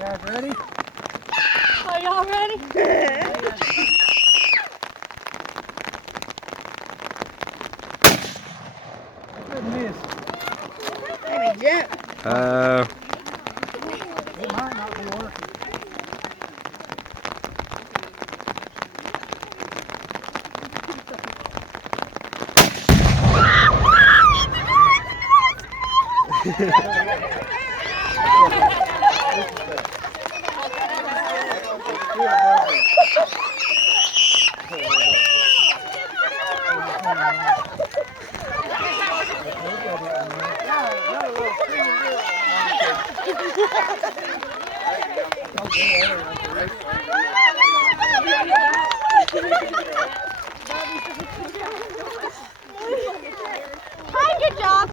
Guys ready? Are y'all ready? Good miss. Maybe jump. It might not be working. Hi, good job.